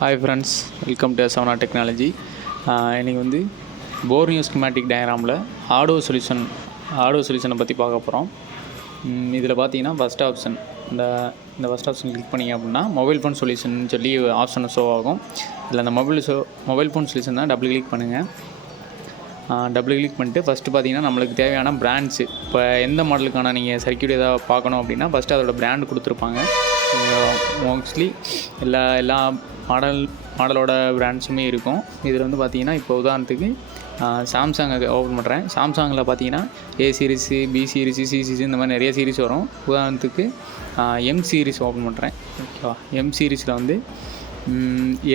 Hi friends, welcome to Savannah technology. இன்றைக்கி வந்து போர் new schematic டயக்ராமில் ஆடோ சொல்யூஷனை பற்றி பார்க்க போகிறோம். இதில் பார்த்தீங்கன்னா ஃபஸ்ட் ஆப்ஷன் இந்த ஃபஸ்ட் ஆப்ஷன் கிளிக் பண்ணிங்க அப்படின்னா மொபைல் ஃபோன் சொல்யூஷன் சொல்லி ஆப்ஷன் ஷோ ஆகும். இதில் அந்த மொபைல் ஃபோன் சொல்யூஷன் தான் டபுள் கிளிக் பண்ணுங்கள். டபுள் கிளிக் பண்ணிட்டு ஃபஸ்ட்டு பார்த்தீங்கன்னா நம்மளுக்கு தேவையான பிராண்ட்ஸு, இப்போ எந்த மாடலுக்கான நீங்கள் சர்க்யூட் எதாவது பார்க்கணும் அப்படின்னா ஃபஸ்ட்டு அதோட பிராண்டு கொடுத்துருப்பாங்க. மோஸ்ட்லி எல்லா மாடலோட பிராண்ட்ஸுமே இருக்கும். இதில் வந்து பார்த்தீங்கன்னா இப்போ உதாரணத்துக்கு சாம்சங் ஓப்பன் பண்ணுறேன். சாம்சங்கில் பார்த்தீங்கன்னா A series, B series, C series இந்த மாதிரி நிறைய சீரிஸ் வரும். உதாரணத்துக்கு எம் சீரிஸ் ஓப்பன் பண்ணுறேன். ஓகேவா, எம் சீரிஸில் வந்து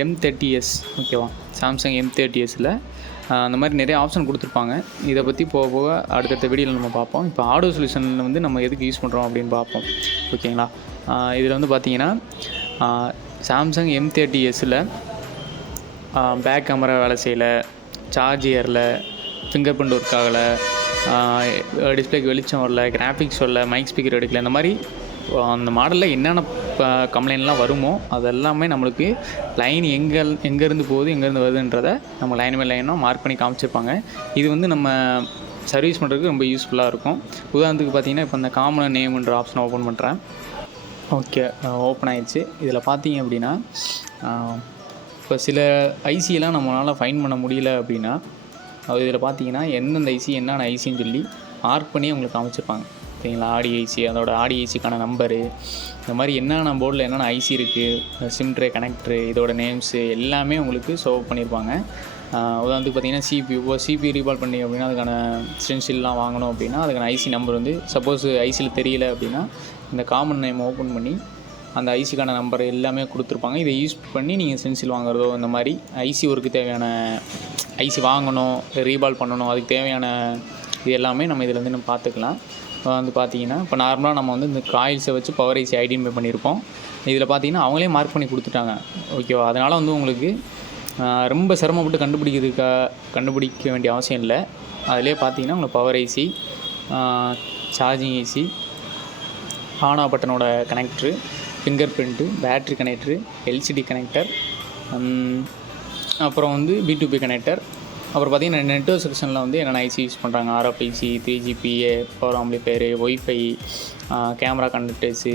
M30s, ஓகேவா, சாம்சங் M30s'ில் அந்த மாதிரி நிறைய ஆப்ஷன் கொடுத்துருப்பாங்க. இதை பற்றி போக அடுத்தடுத்த வீடியோவில் நம்ம பார்ப்போம். இப்போ ஆடோ சொல்யூஷனில் வந்து நம்ம எதுக்கு யூஸ் பண்ணுறோம் அப்படின்னு பார்ப்போம். ஓகேங்களா, இதில் வந்து பார்த்தீங்கன்னா சாம்சங் M30s'ில் பேக் கேமரா வேலை செய்யலை, சார்ஜ் ஏறல, ஃபிங்கர் பிரிண்ட் ஒர்க் ஆகலை, டிஸ்பிளேக்கு வெளிச்சம் வரல, கிராஃபிக்ஸ் வரல, மைக் ஸ்பீக்கர் எடுக்கல, இந்த மாதிரி அந்த மாடலில் என்னென்ன கம்ப்ளைண்ட்லாம் வருமோ அதெல்லாமே நம்மளுக்கு லைன் எங்கேருந்து போகுது, எங்கேருந்து வருதுன்றதை நம்ம லைன் பை லைனாக மார்க் பண்ணி காமிச்சிருப்பாங்க. இது வந்து நம்ம சர்வீஸ் பண்ணுறதுக்கு ரொம்ப யூஸ்ஃபுல்லாக இருக்கும். உதாரணத்துக்கு பார்த்திங்கன்னா இப்போ இந்த காமன் நேம்ன்ற ஆப்ஷனை ஓப்பன் பண்ணுறேன். ஓகே, ஓப்பன் ஆயிடுச்சு. இதில் பார்த்தீங்க அப்படின்னா இப்போ சில ஐசியெல்லாம் நம்மளால் ஃபைன் பண்ண முடியல அப்படின்னா இதில் பார்த்தீங்கன்னா எந்தெந்த ஐசி என்னென்ன ஐசின்னு சொல்லி மார்க் பண்ணி உங்களுக்கு காமிச்சிருப்பாங்க. சரிங்களா, ஆடி ஐசி, அதோட ஆடி ஐசிக்கான நம்பரு, இந்த மாதிரி என்னென்ன போர்டில் என்னென்ன ஐசி இருக்குது, சிம் ட்ரே, கனெக்டரு, இதோட நேம்ஸு எல்லாமே உங்களுக்கு ஷோ பண்ணியிருப்பாங்க. உதாரணத்துக்கு பார்த்தீங்கன்னா சிபி ரீபால் பண்ணி அப்படின்னா அதுக்கான ஸ்டென்சில்லாம் வாங்கணும் அப்படின்னா அதுக்கான ஐசி நம்பர் வந்து சப்போஸ் ஐசியில் தெரியல அப்படின்னா இந்த காமன் நேம் ஓப்பன் பண்ணி அந்த ஐசிக்கான நம்பர் எல்லாமே கொடுத்துருப்பாங்க. இதை யூஸ் பண்ணி நீங்கள் ஸ்டென்சில் வாங்குறதோ இந்த மாதிரி ஐசி ஒர்க்கு தேவையான ஐசி வாங்கணும், ரீபால் பண்ணணும், அதுக்கு தேவையான இது எல்லாமே நம்ம இதில் வந்து நம்ம பார்த்துக்கலாம். வந்து பார்த்தீங்கன்னா இப்போ நார்மலாக நம்ம வந்து இந்த காயில்ஸை வச்சு பவர் ஐசி ஐடென்டிஃபை பண்ணியிருப்போம். இதில் பார்த்தீங்கன்னா அவங்களே மார்க் பண்ணி கொடுத்துட்டாங்க. ஓகேவா, அதனால் வந்து உங்களுக்கு ரொம்ப சிரமப்பட்டு கண்டுபிடிக்க வேண்டிய அவசியம் இல்லை. அதிலே பார்த்தீங்கன்னா உங்களுக்கு power IC, charging IC, on off பட்டனோட connector, finger print, battery connector, LCD connector, அப்புறம் வந்து B2B கனெக்டர், அப்புறம் பார்த்திங்கன்னா நெட்வொர்க் செக்ஷனில் வந்து என்னென்ன ஐசி யூஸ் பண்ணுறாங்க, RFIC, 3GPA, power amplifier, WiFi, camera connectors,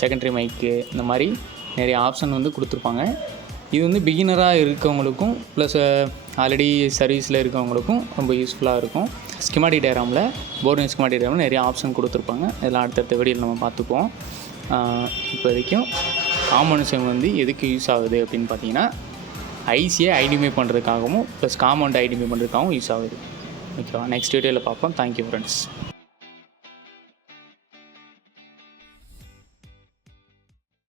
secondary mic, இந்த மாதிரி நிறைய ஆப்ஷன் வந்து கொடுத்துருப்பாங்க. இது வந்து பிகினராக இருக்கவங்களுக்கும் ப்ளஸ் ஆல்ரெடி சர்வீஸில் இருக்கவங்களுக்கும் ரொம்ப யூஸ்ஃபுல்லாக இருக்கும். ஸ்கிமாட்டிக் டயக்ராமில் போர்டிங் ஸ்கிமாட்டிக் டயக்ராமில் நிறைய ஆப்ஷன் கொடுத்துருப்பாங்க. இதெல்லாம் அடுத்தடுத்த வீடியோவில் நம்ம பார்த்துக்குவோம். இப்போதைக்கும் காமன் நேம் வந்து எதுக்கு யூஸ் ஆகுது அப்படின்னு பார்த்தீங்கன்னா ஐசியை ஐடென்டிஃபை பண்ணுறதுக்காகவும் ப்ளஸ் காமௌண்ட் ஐடென்டிஃபை பண்ணுறதுக்காகவும் யூஸ் ஆகுது. ஓகேவா, நெக்ஸ்ட் வீடியோவில் பார்ப்போம். Thank you friends.